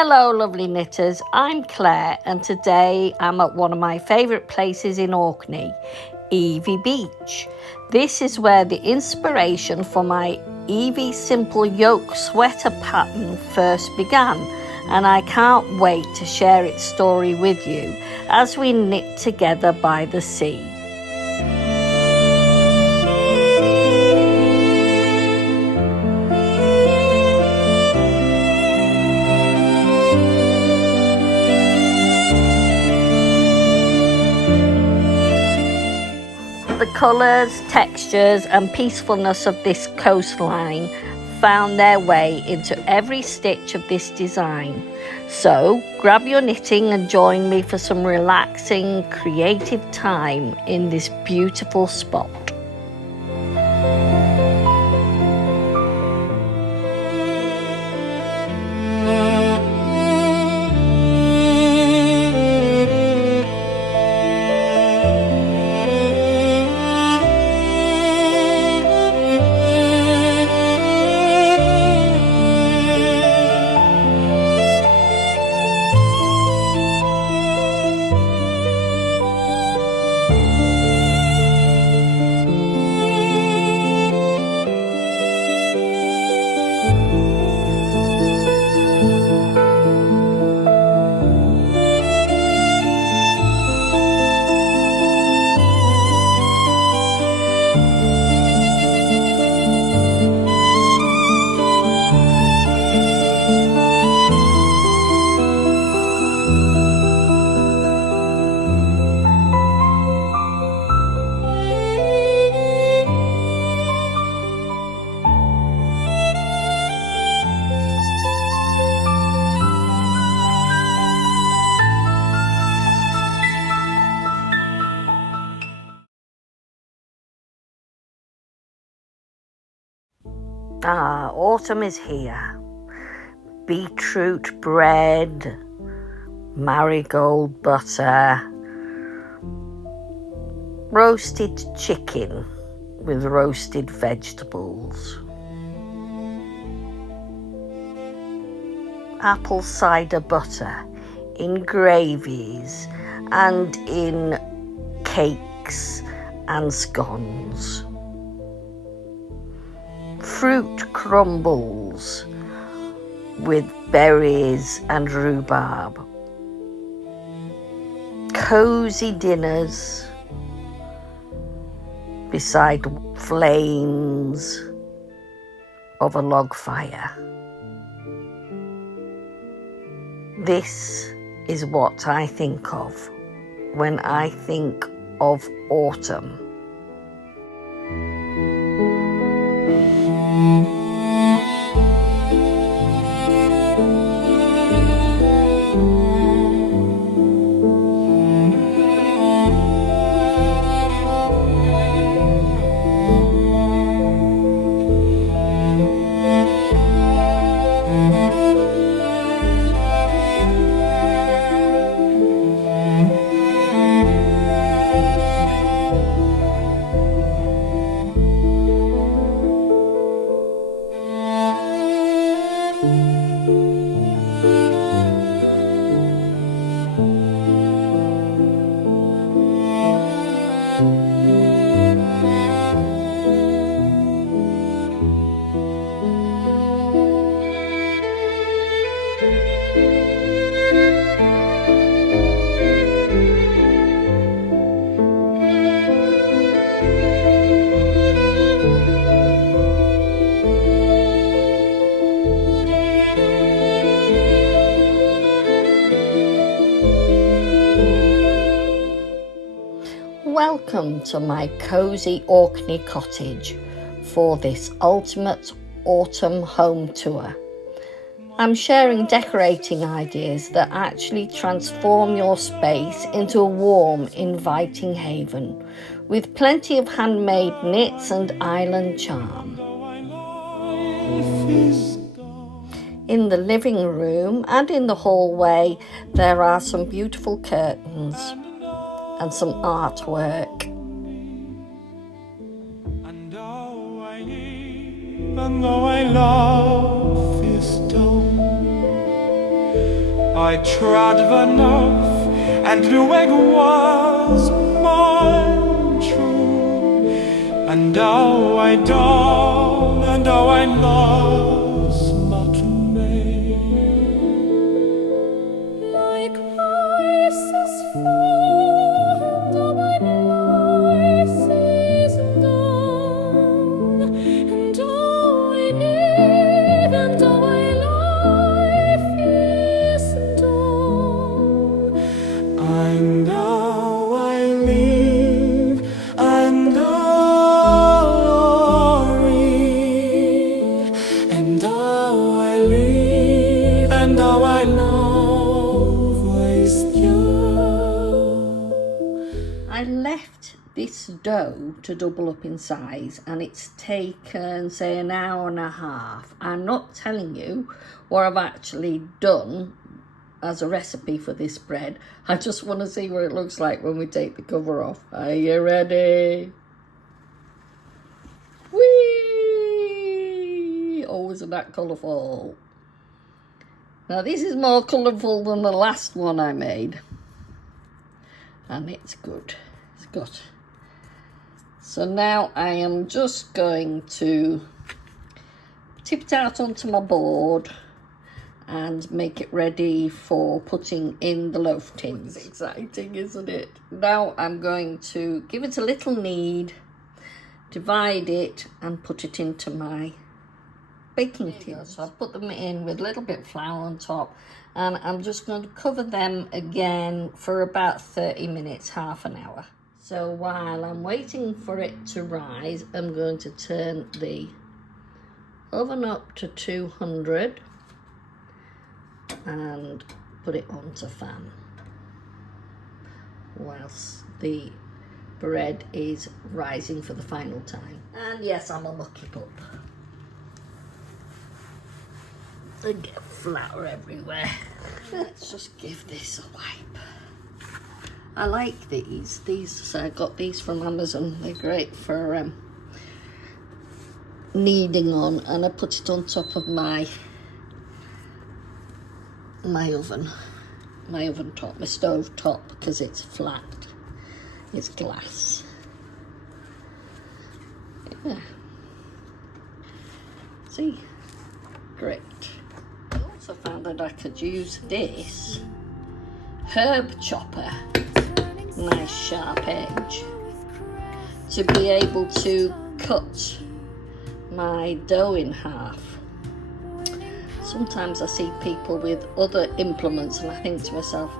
Hello lovely knitters, I'm Claire and today I'm at one of my favourite places in Orkney, Evie Beach. This is where the inspiration for my Evie Simple Yoke sweater pattern first began, and I can't wait to share its story with you as we knit together by the sea. The colours, textures and peacefulness of this coastline found their way into every stitch of this design. So grab your knitting and join me for some relaxing, creative time in this beautiful spot. Autumn is here. Beetroot bread, marigold butter, roasted chicken with roasted vegetables, apple cider butter in gravies and in cakes and scones. Fruit crumbles with berries and rhubarb. Cosy dinners beside flames of a log fire. This is what I think of when I think of autumn. Welcome to my cosy Orkney cottage for this ultimate autumn home tour. I'm sharing decorating ideas that actually transform your space into a warm, inviting haven with plenty of handmade knits and island charm. In the living room and in the hallway there are some beautiful curtains and some artwork. And even though I love this stone, I tried enough, and doing was mine true. And now I dawn, and now I lost not made. Like voices fall, and all my life is done, and all I live, and all my life is done. And now I live, and glory, and now I live, and now I love waste you. I left this dough to double up in size, and it's taken, say, an hour and a half. I'm not telling you what I've actually done as a recipe for this bread. I just want to see what it looks like when we take the cover off. Are you ready? Whee! Oh, isn't that colourful? Now this is more colourful than the last one I made. And it's good. It's good. So now I am just going to tip it out onto my board and make it ready for putting in the loaf tins. It's exciting, isn't it? Now I'm going to give it a little knead, divide it and put it into my baking tins. So I've put them in with a little bit of flour on top, and I'm just going to cover them again for about 30 minutes, half an hour. So while I'm waiting for it to rise, I'm going to turn the oven up to 200 and put it onto fan whilst the bread is rising for the final time. And yes, I'm gonna muck it up and get flour everywhere. Let's just give this a wipe. I like these. I got these from Amazon. They're great for kneading on, and I put it on top of my oven top, my stove top, because it's flat, it's glass. Yeah. See, great. I also found that I could use this herb chopper, nice sharp edge, to be able to cut my dough in half. Sometimes I see people with other implements and I think to myself,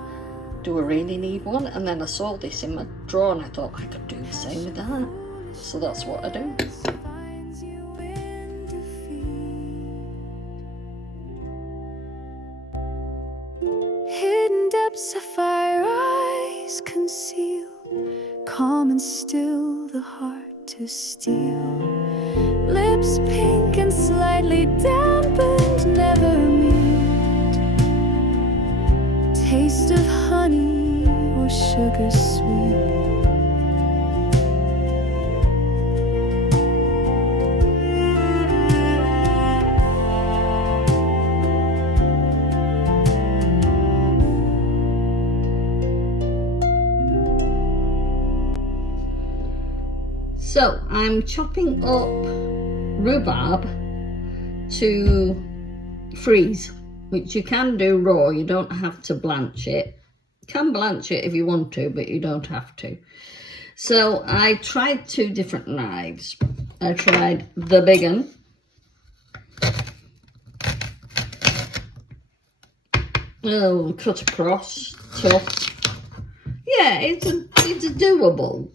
do I really need one? And then I saw this in my drawer and I thought I could do the same with that. So that's what I do. Hidden depths of fire eyes conceal, calm and still the heart to steal. Lips pink and slightly dampened, never mute. Taste of honey or sugar sweet. So I'm chopping up rhubarb to freeze, which you can do raw. You don't have to blanch it. You can blanch it if you want to, but you don't have to. So I tried 2 different knives. I tried the big one, oh, cut across, tough. Yeah, it's doable.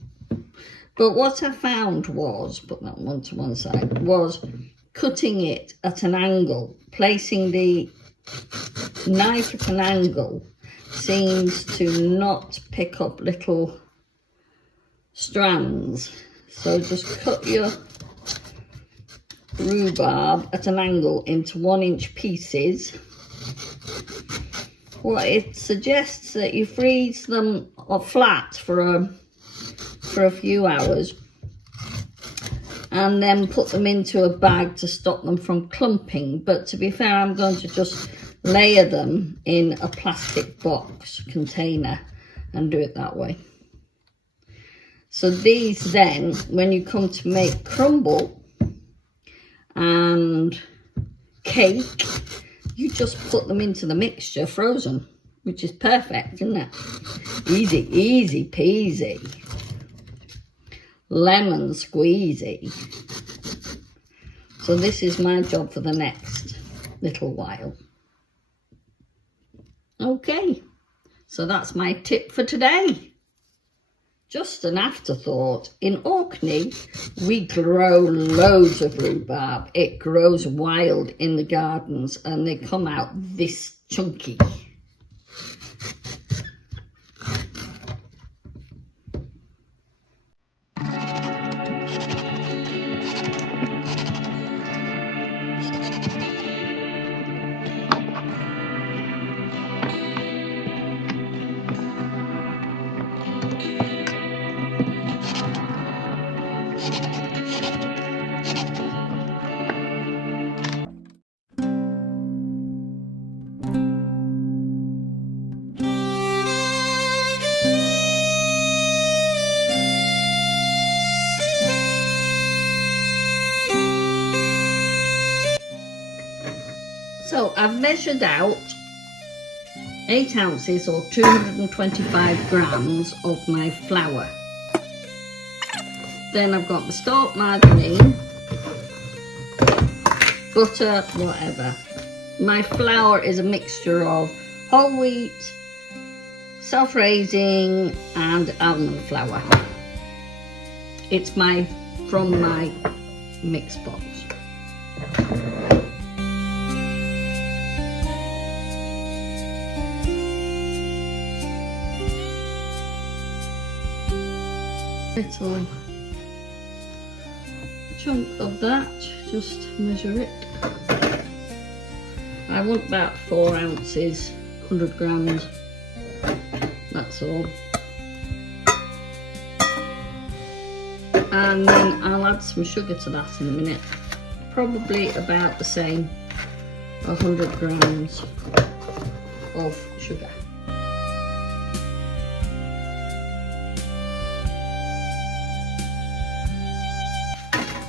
But what I found was, put that one to one side, was cutting it at an angle. Placing the knife at an angle seems to not pick up little strands. So just cut your rhubarb at an angle into 1-inch pieces. What it suggests that you freeze them flat for a few hours and then put them into a bag to stop them from clumping. But to be fair, I'm going to just layer them in a plastic box container and do it that way. So these then, when you come to make crumble and cake, you just put them into the mixture frozen, which is perfect, isn't it? Easy, easy peasy. Lemon squeezy. So this is my job for the next little while. Okay, so that's my tip for today. Just an afterthought, in Orkney we grow loads of rhubarb. It grows wild in the gardens and they come out this chunky. So I've measured out 8 ounces or 225 grams of my flour. Then I've got the salt, margarine, butter, whatever. My flour is a mixture of whole wheat, self-raising and almond flour. It's from my mix box. Little chunk of that, just measure it. I want about 4 ounces, 100 grams, that's all. And then I'll add some sugar to that in a minute. Probably about the same, 100 grams of sugar.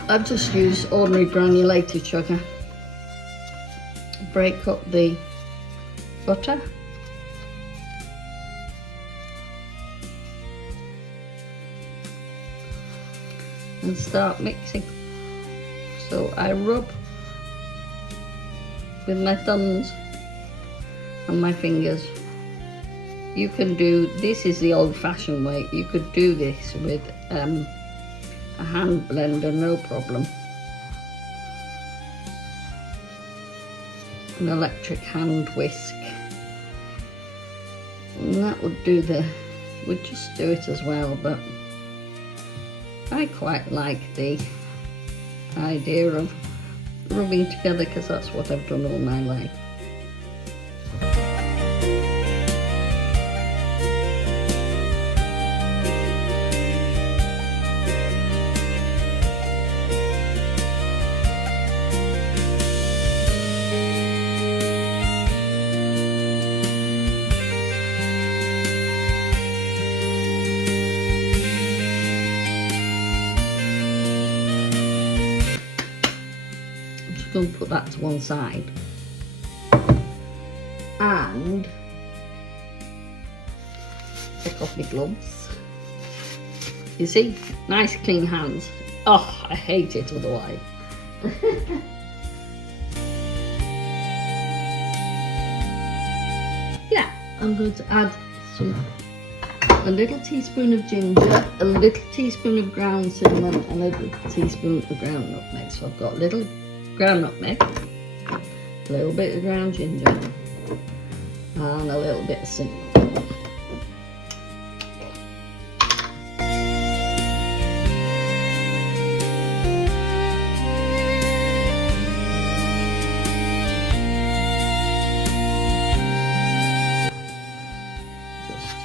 I've just used ordinary granulated sugar. Break up the butter. And start mixing. So I rub with my thumbs and my fingers. You can do, this is the old-fashioned way, you could do this with a hand blender, no problem. An electric hand whisk. And that would just do it as well, but I quite like the idea of rubbing together because that's what I've done all my life. Going to put that to one side and take off my gloves. You see, nice clean hands. Oh, I hate it otherwise. Yeah, I'm going to add a little teaspoon of ginger, a little teaspoon of ground cinnamon and a little teaspoon of ground nutmeg. So I've got a little ground nutmeg, a little bit of ground ginger and a little bit of cinnamon. Just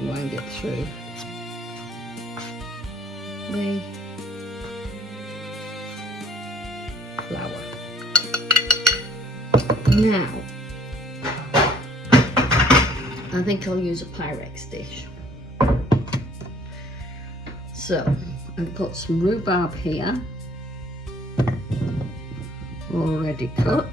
wind it through the flour. Now, I think I'll use a Pyrex dish. So, I've got some rhubarb here, already cut.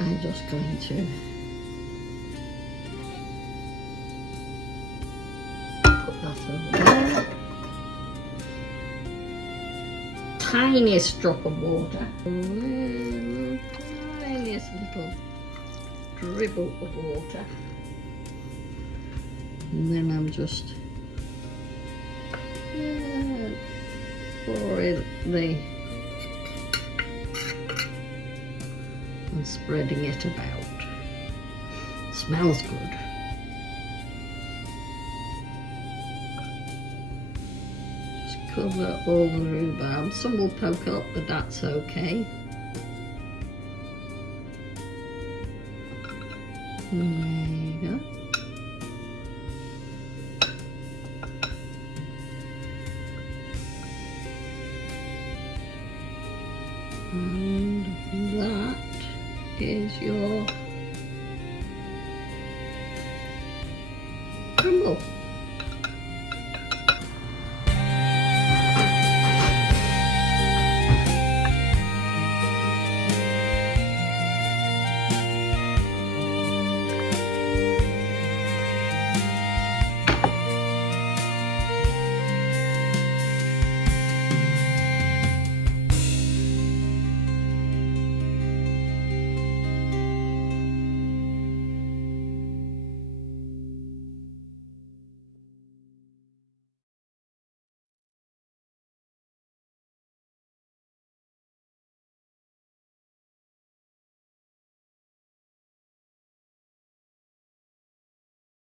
I'm just going to put that over there. Tiniest drop of water. Tiniest little dribble of water. And then I'm just pouring and spreading it about. Smells good. Just cover all the rhubarb. Some will poke up, but that's okay. There you go. And that is your crumble.